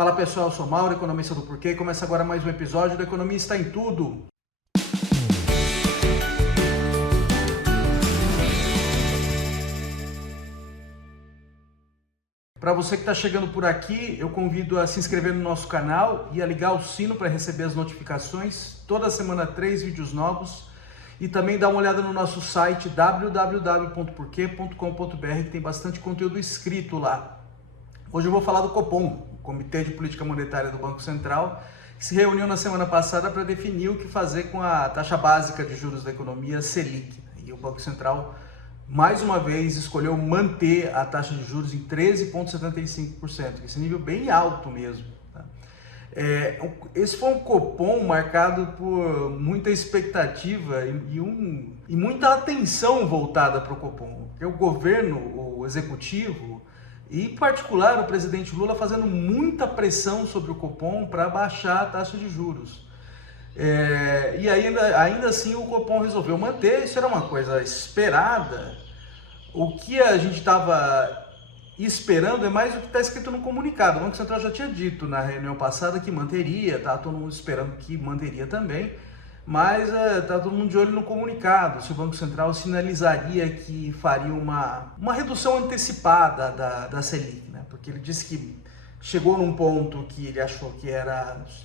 Fala pessoal, eu sou Mauro, economista do Porquê, e começa agora mais um episódio do Economia Está em Tudo. Para você que está chegando por aqui, eu convido a se inscrever no nosso canal e a ligar o sino para receber as notificações. Toda semana 3 vídeos novos. E também dá uma olhada no nosso site www.porquê.com.br, que tem bastante conteúdo escrito lá. Hoje eu vou falar do Copom, o Comitê de Política Monetária do Banco Central, que se reuniu na semana passada para definir o que fazer com a taxa básica de juros da economia, Selic. E o Banco Central, mais uma vez, escolheu manter a taxa de juros em 13,75%, esse nível bem alto mesmo. Tá? Esse foi um Copom marcado por muita expectativa e muita atenção voltada para o Copom. Porque o governo, o executivo, e em particular o presidente Lula fazendo muita pressão sobre o Copom para baixar a taxa de juros. E ainda assim o Copom resolveu manter, isso era uma coisa esperada. O que a gente estava esperando é mais o que está escrito no comunicado. O Banco Central já tinha dito na reunião passada que manteria, tá todo mundo esperando que manteria também, mas está todo mundo de olho no comunicado, se o Banco Central sinalizaria que faria uma redução antecipada da Selic, né? Porque ele disse que chegou num ponto que ele achou que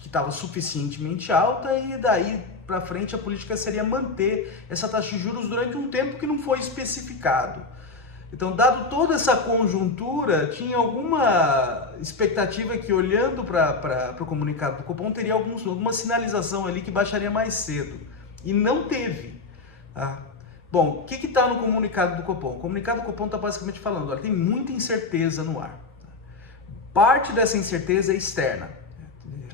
estava suficientemente alta e daí para frente a política seria manter essa taxa de juros durante um tempo que não foi especificado. Então, dado toda essa conjuntura, tinha alguma expectativa que, olhando para o comunicado do Copom, teria alguma sinalização ali que baixaria mais cedo. E não teve. Tá? Bom, o que está no comunicado do Copom? O comunicado do Copom está basicamente falando, olha, tem muita incerteza no ar. Parte dessa incerteza é externa.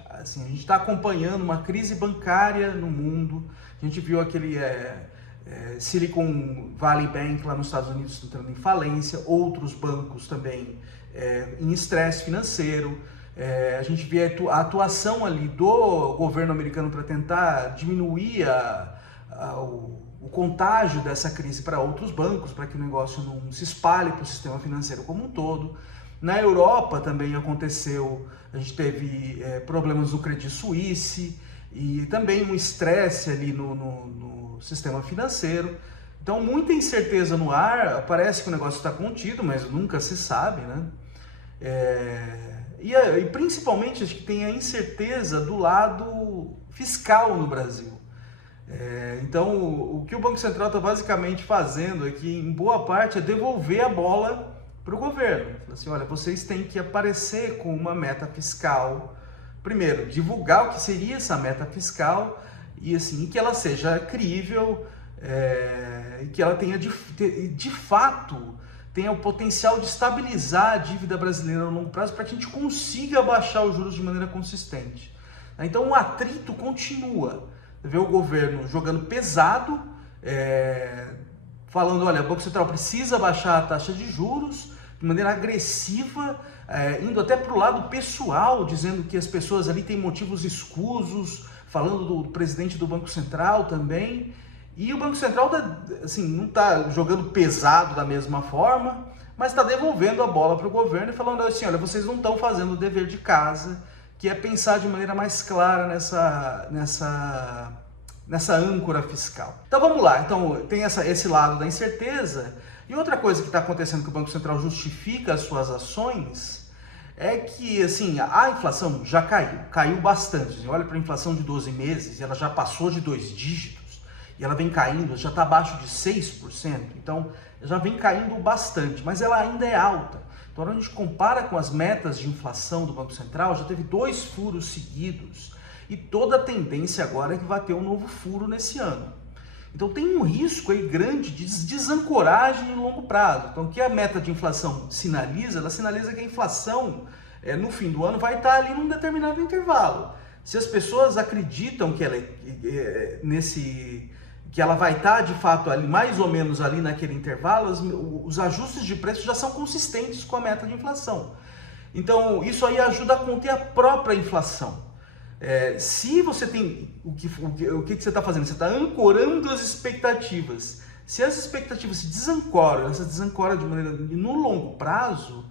Assim, a gente está acompanhando uma crise bancária no mundo. A gente viu aquele Silicon Valley Bank lá nos Estados Unidos entrando em falência, outros bancos também em estresse financeiro. A gente vê a atuação ali do governo americano para tentar diminuir o contágio dessa crise para outros bancos, para que o negócio não se espalhe para o sistema financeiro como um todo. Na Europa também aconteceu, a gente teve problemas no Credit Suisse e também um estresse ali no sistema financeiro. Então, muita incerteza no ar, parece que o negócio está contido, mas nunca se sabe, né? E principalmente, acho que tem a incerteza do lado fiscal no Brasil. Então, o que o Banco Central está basicamente fazendo aqui, em boa parte, é devolver a bola para o governo. Assim, olha, vocês têm que aparecer com uma meta fiscal. Primeiro, divulgar o que seria essa meta fiscal e assim, que ela seja crível e que ela tenha de fato tenha o potencial de estabilizar a dívida brasileira no longo prazo para que a gente consiga baixar os juros de maneira consistente. Então o atrito continua. Você vê o governo jogando pesado, falando, olha, o Banco Central precisa baixar a taxa de juros de maneira agressiva, indo até para o lado pessoal, dizendo que as pessoas ali têm motivos escusos, falando do presidente do Banco Central também. E o Banco Central assim, não está jogando pesado da mesma forma, mas está devolvendo a bola para o governo e falando assim, olha, vocês não estão fazendo o dever de casa, que é pensar de maneira mais clara nessa âncora fiscal. Então vamos lá, então tem esse lado da incerteza. E outra coisa que está acontecendo que o Banco Central justifica as suas ações é que assim, a inflação já caiu bastante. Olha para a inflação de 12 meses, ela já passou de 2 dígitos e ela vem caindo, já está abaixo de 6%, então já vem caindo bastante, mas ela ainda é alta. Então, quando a gente compara com as metas de inflação do Banco Central, já teve 2 furos seguidos e toda a tendência agora é que vai ter um novo furo nesse ano. Então tem um risco aí grande de desancoragem em longo prazo. Então o que a meta de inflação sinaliza? Ela sinaliza que a inflação no fim do ano vai estar ali num determinado intervalo. Se as pessoas acreditam que ela vai estar de fato ali, mais ou menos ali naquele intervalo, os ajustes de preço já são consistentes com a meta de inflação. Então isso aí ajuda a conter a própria inflação. Se você tem o que você está fazendo? Você está ancorando as expectativas. Se as expectativas se desancoram, ela se desancora de maneira no longo prazo,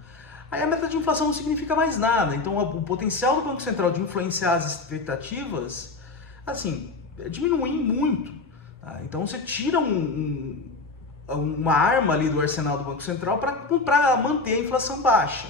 aí a meta de inflação não significa mais nada. Então o potencial do Banco Central de influenciar as expectativas, assim, diminui muito. Tá? Então você tira uma arma ali do arsenal do Banco Central para manter a inflação baixa.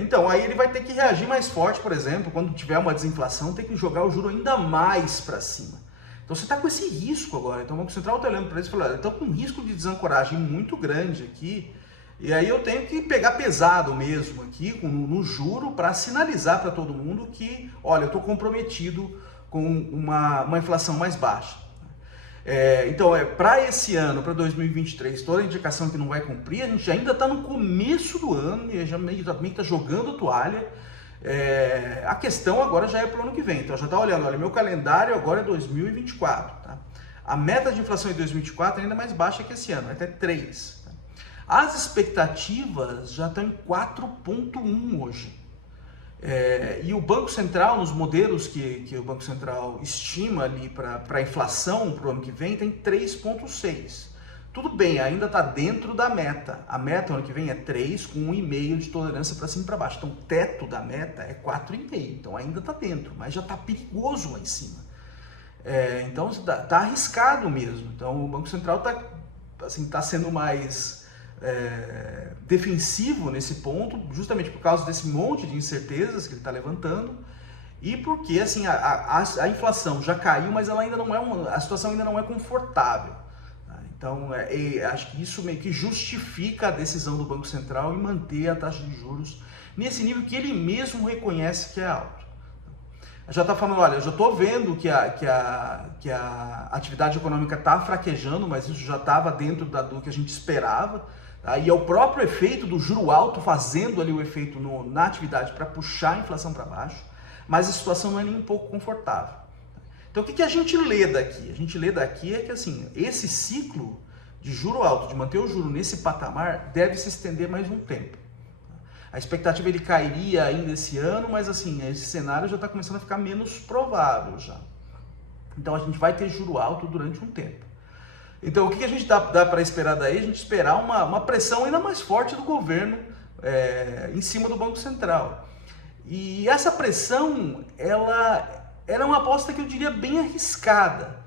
Então aí ele vai ter que reagir mais forte, por exemplo, quando tiver uma desinflação, tem que jogar o juro ainda mais para cima. Então você está com esse risco agora. Então o Banco Central está olhando para isso e falando, estou com um risco de desancoragem muito grande aqui, e aí eu tenho que pegar pesado mesmo aqui no juro para sinalizar para todo mundo que, olha, eu estou comprometido com uma inflação mais baixa. Então, para esse ano, para 2023, toda a indicação que não vai cumprir, a gente ainda está no começo do ano e já meio está jogando toalha. A questão agora já é para o ano que vem. Então, já está olhando, olha, meu calendário agora é 2024. Tá? A meta de inflação em 2024 é ainda mais baixa que esse ano, até 3. Tá? As expectativas já estão em 4,1 hoje. E o Banco Central, nos modelos que o Banco Central estima ali para a inflação para o ano que vem, tem 3,6. Tudo bem, ainda está dentro da meta. A meta ano que vem é 3, com 1,5 de tolerância para cima e para baixo. Então, o teto da meta é 4,5. Então, ainda está dentro, mas já está perigoso lá em cima. Então, está arriscado mesmo. Então, o Banco Central está sendo mais defensivo nesse ponto, justamente por causa desse monte de incertezas que ele está levantando. E porque assim, a inflação já caiu, mas ela ainda não a situação ainda não é confortável. Então, acho que isso meio que justifica a decisão do Banco Central em manter a taxa de juros nesse nível que ele mesmo reconhece que é alto. Já está falando, olha, eu já estou vendo que a atividade econômica está fraquejando, mas isso já estava dentro do que a gente esperava. Tá? E é o próprio efeito do juro alto fazendo ali o efeito na atividade para puxar a inflação para baixo, mas a situação não é nem um pouco confortável. Então, o que a gente lê daqui? A gente lê daqui que assim, esse ciclo de juro alto, de manter o juro nesse patamar, deve se estender mais um tempo. A expectativa ele cairia ainda esse ano, mas assim, esse cenário já está começando a ficar menos provável já. Então, a gente vai ter juro alto durante um tempo. Então, o que a gente dá para esperar daí? A gente esperar uma pressão ainda mais forte do governo em cima do Banco Central. E essa pressão, ela é uma aposta que eu diria bem arriscada,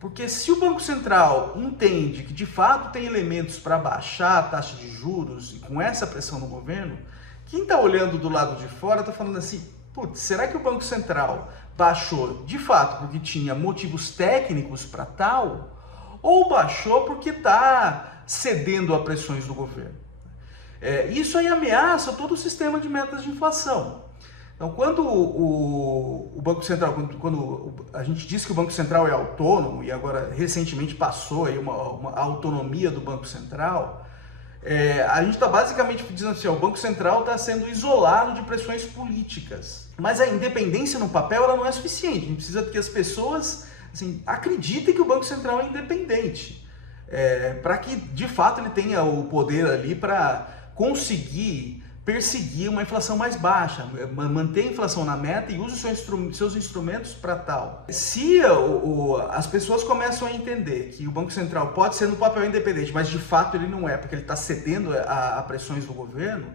porque se o Banco Central entende que de fato tem elementos para baixar a taxa de juros e com essa pressão no governo, quem está olhando do lado de fora está falando assim, putz, será que o Banco Central baixou de fato porque tinha motivos técnicos para tal, ou baixou porque está cedendo a pressões do governo? Isso aí ameaça todo o sistema de metas de inflação. Então, quando o Banco Central, quando a gente diz que o Banco Central é autônomo, e agora recentemente passou aí uma autonomia do Banco Central, a gente está basicamente dizendo assim, o Banco Central está sendo isolado de pressões políticas. Mas a independência no papel ela não é suficiente, a gente precisa que as pessoas assim, acreditem que o Banco Central é independente, para que de fato ele tenha o poder ali para conseguir perseguir uma inflação mais baixa, manter a inflação na meta e use seus instrumentos para tal. Se as pessoas começam a entender que o Banco Central pode ser no papel independente, mas de fato ele não é, porque ele está cedendo a pressões do governo,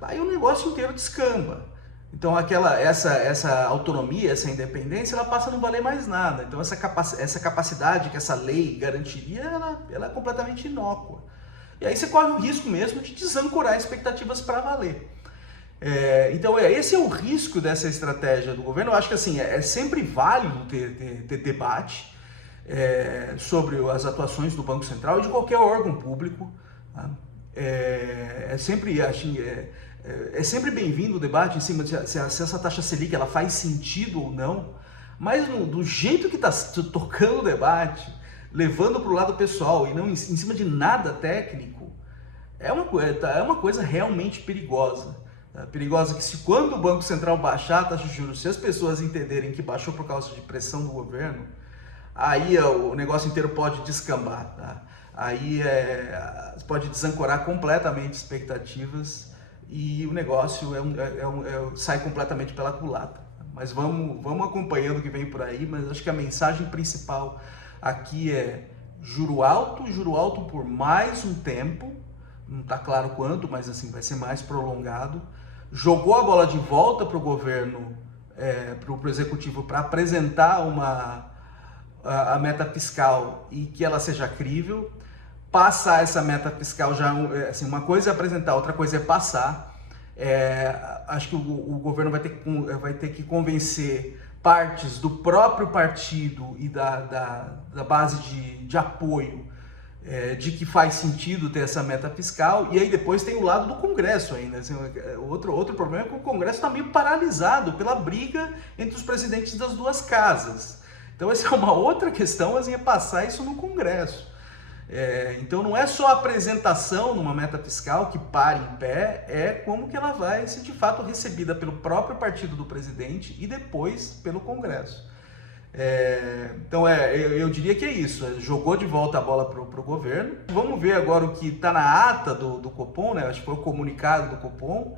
aí o negócio inteiro descamba. Então essa autonomia, essa independência, ela passa a não valer mais nada. Então essa capacidade que essa lei garantiria, ela é completamente inócua. E aí você corre o risco mesmo de desancorar expectativas para valer. Então esse é o risco dessa estratégia do governo. Eu acho que assim, é sempre válido ter debate sobre as atuações do Banco Central e de qualquer órgão público. Tá? É sempre bem-vindo o debate em cima de se essa taxa Selic ela faz sentido ou não, mas do jeito que está tocando o debate, levando para o lado pessoal e não em cima de nada técnico, é uma coisa realmente perigosa. Perigosa que se quando o Banco Central baixar a taxa de juros, se as pessoas entenderem que baixou por causa de pressão do governo, aí o negócio inteiro pode descambar. Tá? Aí pode desancorar completamente expectativas e o negócio sai completamente pela culatra. Mas vamos acompanhando o que vem por aí, mas acho que a mensagem principal aqui é juro alto por mais um tempo, não está claro quando, mas assim, vai ser mais prolongado. Jogou a bola de volta para o governo, para o executivo, para apresentar a meta fiscal e que ela seja crível. Passar essa meta fiscal já, assim, uma coisa é apresentar, outra coisa é passar. Acho que o governo vai ter que convencer partes do próprio partido e da base de apoio de que faz sentido ter essa meta fiscal. E aí depois tem o lado do Congresso ainda. Assim, outro problema é que o Congresso está meio paralisado pela briga entre os presidentes das duas casas. Então essa é uma outra questão, assim, é passar isso no Congresso. Então não é só a apresentação numa meta fiscal que para em pé, é como que ela vai ser de fato recebida pelo próprio partido do presidente e depois pelo Congresso. Então eu diria que é isso, jogou de volta a bola para o governo. Vamos ver agora o que está na ata do Copom, né? Acho que foi o comunicado do Copom,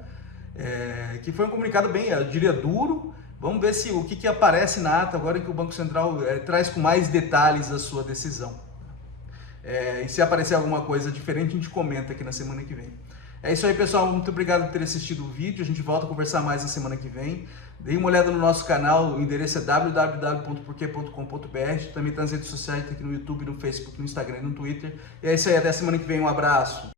que foi um comunicado bem, eu diria, duro. Vamos ver o que aparece na ata agora que o Banco Central traz com mais detalhes a sua decisão. E se aparecer alguma coisa diferente, a gente comenta aqui na semana que vem. É isso aí, pessoal. Muito obrigado por ter assistido o vídeo. A gente volta a conversar mais na semana que vem. Dê uma olhada no nosso canal. O endereço é www.porquê.com.br. Também está nas redes sociais, tá aqui no YouTube, no Facebook, no Instagram e no Twitter. E é isso aí. Até a semana que vem. Um abraço.